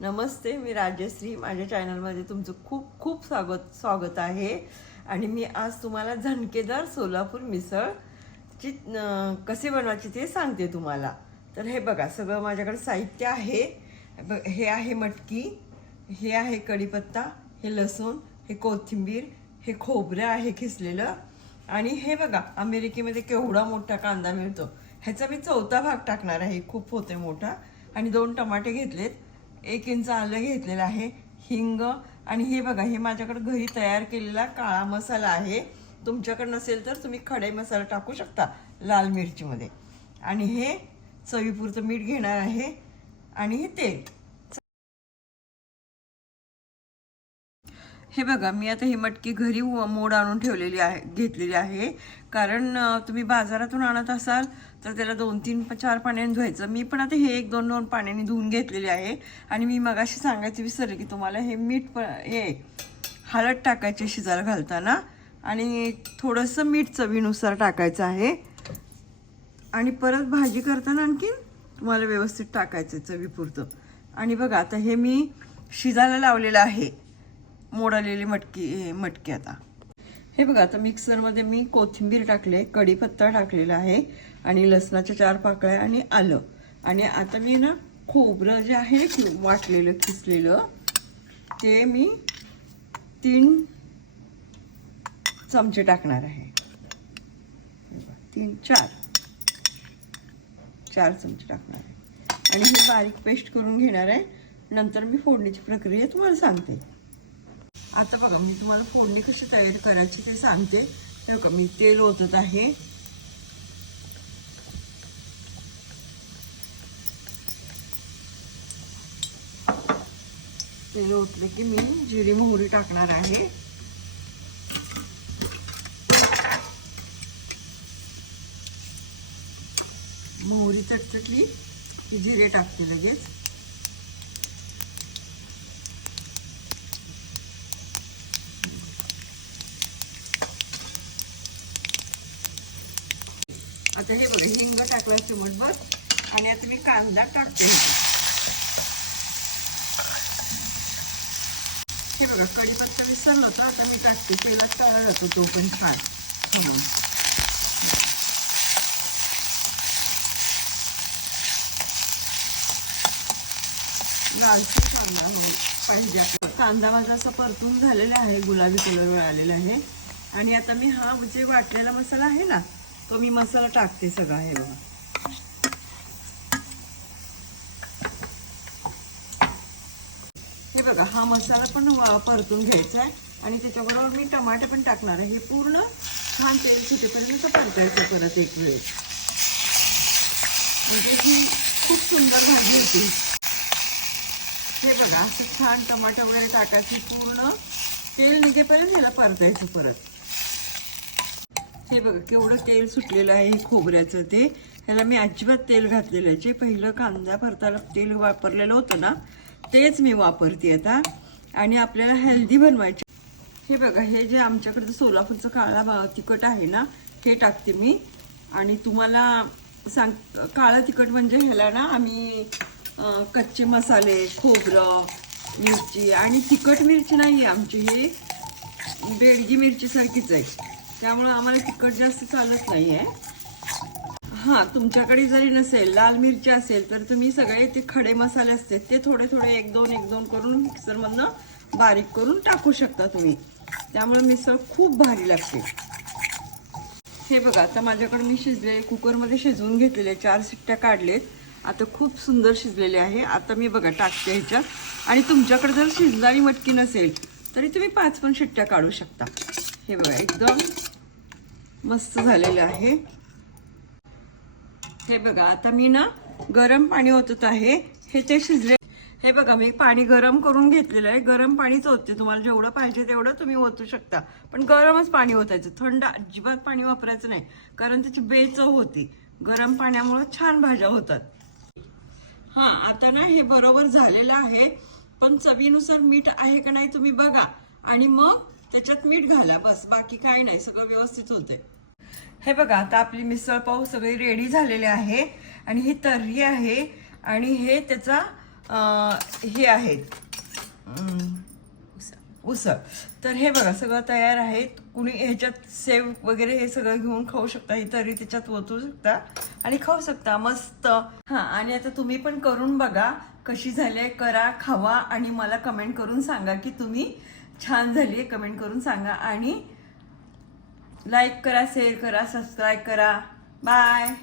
नमस्ते, मी राजश्री. माझ्या चॅनलमध्ये तुमचं खूप खूप स्वागत आहे. आणि मी आज तुम्हाला झणकेदार सोलापूर मिसळची कशी बनवायची ते सांगते तुम्हाला. तर हे बघा, सगळं माझ्याकडे साहित्य आहे. हे आहे मटकी, हे आहे कढीपत्ता, हे लसूण, हे कोथिंबीर, हे खोबरं आहे खिसलेलं. आणि हे बघा, अमेरिकेमध्ये केवढा मोठा कांदा मिळतो. ह्याचा मी चौथा भाग टाकणार आहे, खूप होते मोठा. आणि 2 टमाटे घेतलेत, 1 इंच आलं घेतलेलं आहे, हिंग. आणि हे बघा, हे माझ्याकडे घरी तयार केलेला काळा मसाला आहे. तुमच्याकडे नसेल तर तुम्ही खडे मसाला टाकू शकता लाल मिरचीमध्ये. आणि हे चवीपुरतं मीठ घेणार आहे. आणि हे तेल. हे बघा, मी आता ही मटकी घरी मोड आणून ठेवलेली आहे, घेतलेली आहे. कारण तुम्ही बाजारातून आणत असाल तर त्याला 2-3-4 पाण्याने धुवायचं. मी पण आता हे 1-2 पाण्याने धुवून घेतलेले आहे. आणि मी मगाशी सांगायचं विसरले की तुम्हाला हे हे हळद टाकायचे शिजायला घालताना. आणि थोडंसं मीठ चवीनुसार टाकायचं आहे. आणि परत भाजी करताना आणखी तुम्हाला व्यवस्थित टाकायचं चवीपुरतं. आणि बघा, आता हे मी शिजायला लावलेलं आहे मोडालेली मटकी. आता हे बघा, आता मिक्सरमध्ये मी कोथिंबीर टाकले, कढीपत्ता टाकलेला आहे, आणि लसणाच्या 4 पाकळ्या आणि आलं. आणि आता मी ना खोबरं जे आहे वाटलेलं खिसलेलं ते मी 3 चमचे टाकणार आहे. 4 चमचे टाकणार आहे. आणि ही बारीक पेस्ट करून घेणार आहे. नंतर मी फोडणीची प्रक्रिया तुम्हाला सांगते. आता बघा, मी तुम्हाला फोडणी कशी तयार करायची ते सांगते. हे बघा, मी तेल ओतत आहे. तेल ओतलं की मी जिरी मोहरी टाकणार आहे. मोहरी चटचटली की जिरे टाकते लगेच. आता हे बघा, हिंग टाकला चिमटभर. आणि आता मी कांदा टाकते. हे बघा, कढीपत्ता विसरला होता, आता मी टाकते. तेलात तळला जातो तो पण छान. लालसर कांदा पाहिजे. कांदा माझा असा परतून झालेला आहे, गुलाबी कलर आलेला आहे. आणि आता मी हा जे वाटलेला मसाला आहे ना, तो मी मसाला टाकते सगळा. हे बघा, हे बघा, हा मसाला पण परतून घ्यायचा आहे. आणि त्याच्याबरोबर मी टमाटे पण टाकणार आहे. हे पूर्ण छान तेल सुटेपर्यंत परतायचं परत एक वेळ. म्हणजे ही खूप सुंदर भाजी होती. हे बघा, असं छान टमाटर वगैरे टाकायची, पूर्ण तेल निघेपर्यंत याला परतायचं परत. हे बघा, केवढं तेल सुटलेलं आहे खोबऱ्याचं. ते ह्याला मी अजिबात तेल घातलेलं आहे. जे पहिलं कांदा भरताना तेल वापरलेलं होतं ना, तेच मी वापरते आता. आणि आपल्याला हेल्दी बनवायचे. हे बघा, हे जे आमच्याकडचं सोलापूरचं काळा तिखट आहे ना, हे टाकते मी. आणि तुम्हाला काळं तिखट म्हणजे ह्याला ना आम्ही कच्चे मसाले, खोबरं, मिरची, आणि तिखट मिरची नाही आहे आमची, ही बेडगी मिरची सारखीच आहे. त्यामुळं आम्हाला तिखट जास्त चालत नाही आहे. हां, तुमच्याकडे जरी नसेल, लाल मिरची असेल, तर तुम्ही सगळे ते खडे मसाले असते ते थोडे 1-2 करून मिक्सरमधनं बारीक करून टाकू शकता तुम्ही. त्यामुळे मिसळ खूप भारी लागते. हे बघा, आता माझ्याकडे मी कुकरमध्ये शिजवून घेतलेले 4 शिट्ट्या काढलेत. आता खूप सुंदर शिजलेले आहे. आता मी बघा टाकते ह्याच्यात. आणि तुमच्याकडे जर शिजणारी मटकी नसेल तरी तुम्ही 5 पण शिट्ट्या काढू शकता. हे बघा, एकदम मस्त झालेलं आहे. हे बघा, आता मी ना गरम पाणी ओतत आहे. हे ते शिजले. हे बघा, मी पाणी गरम करून घेतलेलं आहे. गरम पाणीच ओतते. तुम्हाला जेवढं पाहिजे तेवढं तुम्ही ओतू शकता, पण गरमच पाणी ओतायचं. थंड अजिबात पाणी वापरायचं नाही, कारण त्याची बेचव होती. गरम पाण्यामुळे छान भाज्या होतात. हां, आता ना हे बरोबर झालेलं आहे. पण चवीनुसार मीठ आहे का नाही तुम्ही बघा. आणि मग त्याच्यात मीठ घाला, बस. बाकी काही नाही, सगळं व्यवस्थित होते. हे बघा, आता आपली मिसळ पाव सगळी रेडी झालेली आहे. आणि ही तर्री आहे. आणि हे त्याचा हे आहेत उसळ. तर हे बघा सगळं तयार आहेत. कुणी ह्याच्यात सेव वगैरे हे सगळं घेऊन खाऊ शकता. ही तरी त्याच्यात ओतू शकता आणि खाऊ शकता मस्त. हां, आणि आता तुम्ही पण करून बघा कशी झाली, करा, खावा आणि मला कमेंट करून सांगा की तुम्ही छान झाली. कमेंट करून सांगा आणि लाईक करा, शेअर करा, सबस्क्राईब करा. बाय.